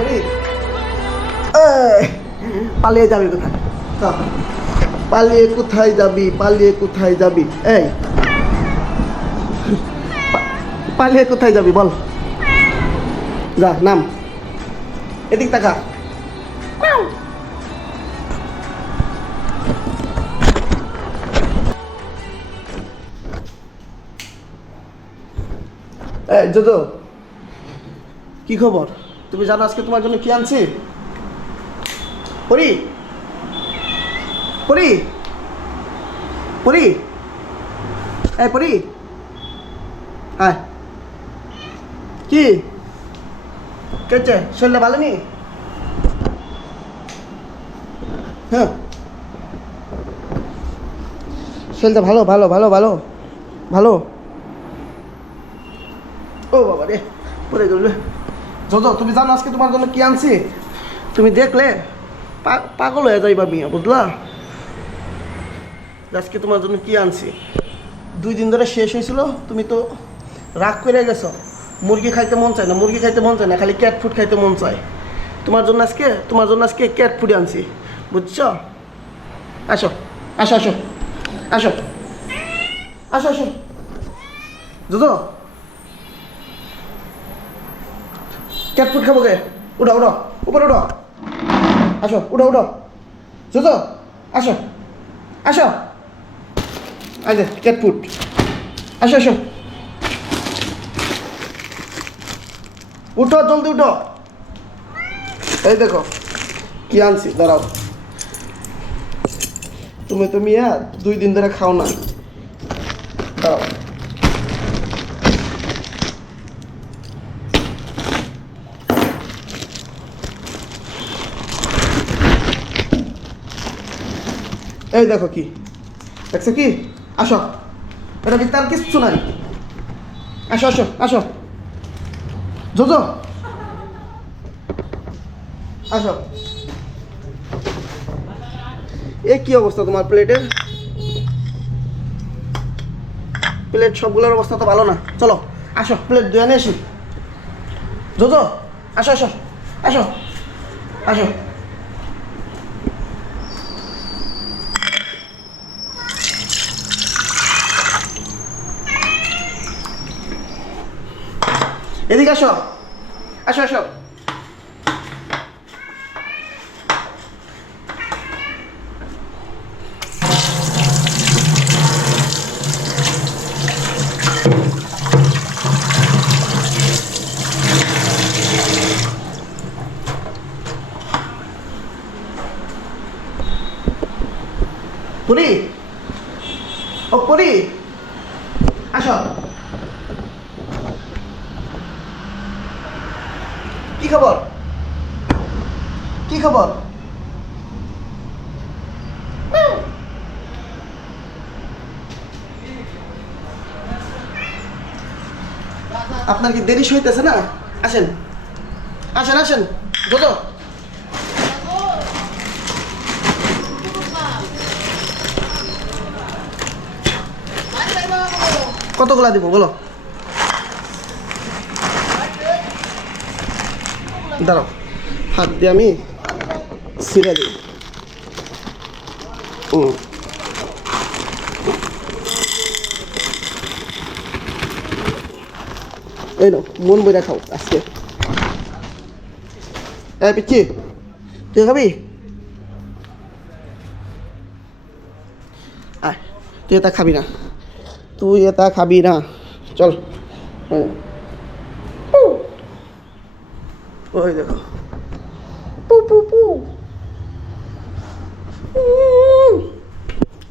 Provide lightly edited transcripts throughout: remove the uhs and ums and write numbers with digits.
পরি পালিয়ে যাবি কোথায়? পালিয়ে কোথায় যাবি? পালিয়ে কোথায় যাবি? এই পালিয়ে কোথায় যাবি বল? যা নাম, এদিক তাকা। এই জোজো, কি খবর? তুমি জানো আজকে তোমার জন্য কি আনছি? পরি পরি পরি, এই পরি, হ্যাঁ কি কেছে? শরীরটা ভালো নি? হ্যাঁ শরীরটা ভালো ভালো ভালো ভালো ভালো। ও বাবা রে, পরে গেল। যত তুমি জানো আজকে তোমার জন্য কি আনছি? তুমি দেখলে পাগল হয়ে যাইবা মিয়া, বুঝলা? আজকে তোমার জন্য কি আনছি? 2 দিন ধরে শেষ হয়েছিল, তুমি তো রাগ করে গেছো। মুরগি খাইতে মন চায় না, মুরগি খাইতে মন চায় না, খালি ক্যাট ফুড খাইতে মন চায়। তোমার জন্য আজকে ক্যাট ফুড আনছি, বুঝছো? আসো আসো আসো আসো আসো আসো যত ক্যাট ফুড খাবো কে? উঠো উঠো, উপরে উঠো, আসো উঠো উঠো যত, আসো আসো, আচ্ছা ক্যাট ফুড, আসো আসো, উঠো জলদি উঠো। এই দেখো কি আনছি, দাঁড়াও। তুমি তো মিয়া 2 দিন ধরে খাও না, দাঁড়াও। এই দেখো কি দেখছো কি? আসো, এটা কি তার কিচ্ছু নাই। আসো আসো আসো জোজো, আসো। এ কি অবস্থা তোমার প্লেটের? প্লেট সবগুলোর অবস্থা তো ভালো না। চলো আসো, প্লেট ধুয়ে নিয়ে আসি। জোজো আসো আসো আসো আসো। এদিকে আসো, আসো আসো। পুরি, ও পুরি, আসো। কি খবর? কি খবর? আপনার কি দেরি হইতেছে না? আসেন আসেন আসেন জোজো। কতগুলা দিব বলো? দাঁড়াও, হাত দিয়ে আমি ছিঁড়ে দিই। এই নাও, মন বইরা খাও আজকে। পিচ্ছি, তুই খাবি? আয়, তুই এটা খাবি না, তুই এটা খাবি না, চল। ওই দেখো, পু পু পু,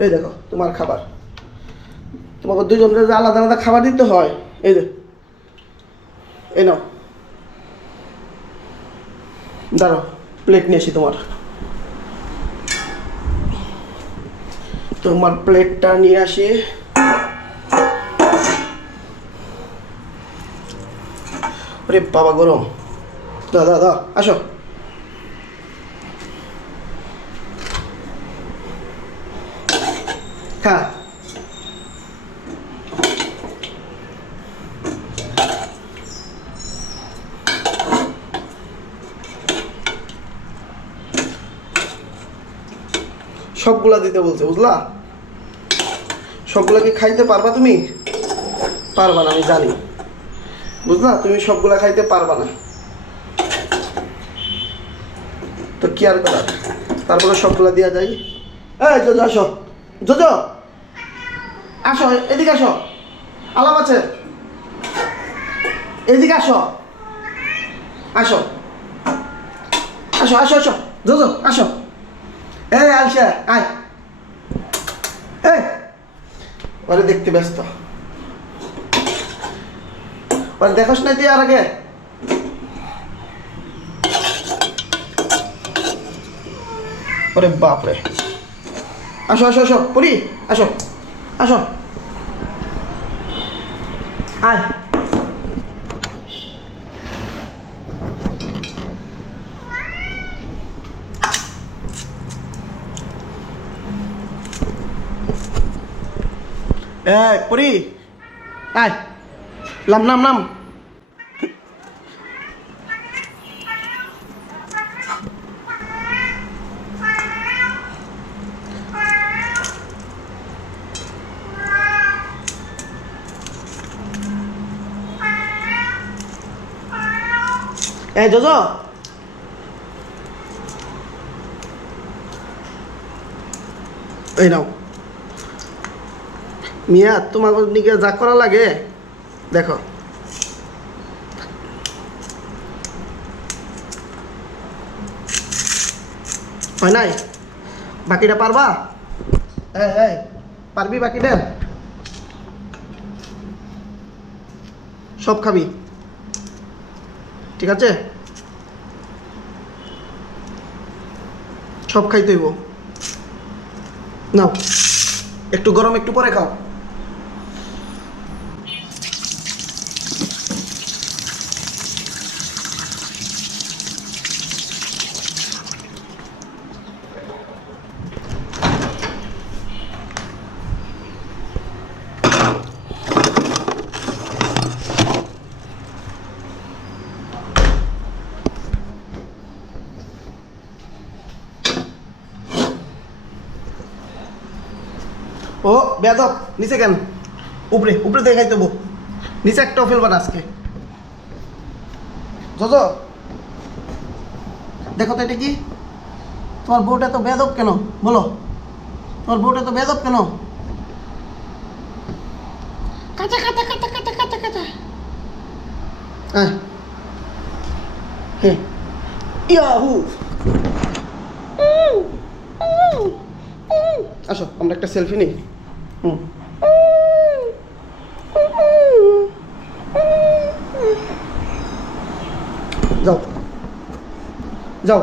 এই দেখো তোমার খাবার। তোমাকে 2 জনের আলাদা আলাদা খাবার দিতে হয়। এই যে, এই নাও, দাঁড়াও প্লেট নিয়ে আসি তোমার। তোমার প্লেটটা নিয়ে আসি। আরে বাবা গরম, দাদা দাদা আসো। খা। সবগুলা দিতে বলছে, বুঝলা? সবগুলা কি খাইতে পারবা তুমি? পারবা না, আমি জানি, বুঝলা? তুমি সবগুলা খাইতে পারবা না, তো কি আর করার। তারপরে সবগুলা দিয়া যায়। এই জোজো আসো, জোজো আসো, এদিকে আসো, আলাপ আছে, এদিকে আসো, আসো আসো আসো আসো, জোজো আসো। এই আলসা আয়, এই ওরে দেখতে ব্যস্ত, ওরে দেখোস না তুই আর আগে। ওরে বাপরে, আসো আসো আসো পুরি, আসো আসো, আয়। পুরি আয়, নাম নাম নাম। জোজো এই নাও, মিয়া তোমার দিকে যা করা লাগে দেখো। হয় নাই? বাকিটা পারবা? এই পারবি বাকিটা? সব খাবি, ঠিক আছে? সব খাইতে হইব। নাও, একটু গরম, একটু পরে খাও। ও বেদক, নিচে কেন? উপরে উপরে দিয়ে খাইতে হবো, নিচে একটাও ফেলবা না আজকে। জোজো দেখো তো এটা কি? তোমার বউটা তো বেদক কেন বলো? তোমার বউটা তো বেদক কেন? কাঁচা কাঁচা কাঁচা কাঁচা কাঁচা কাঁচা, হ্যাঁ হ্যাঁ, ইয়াহু। আসো আমরা একটা সেলফি নিই। যাও যাও।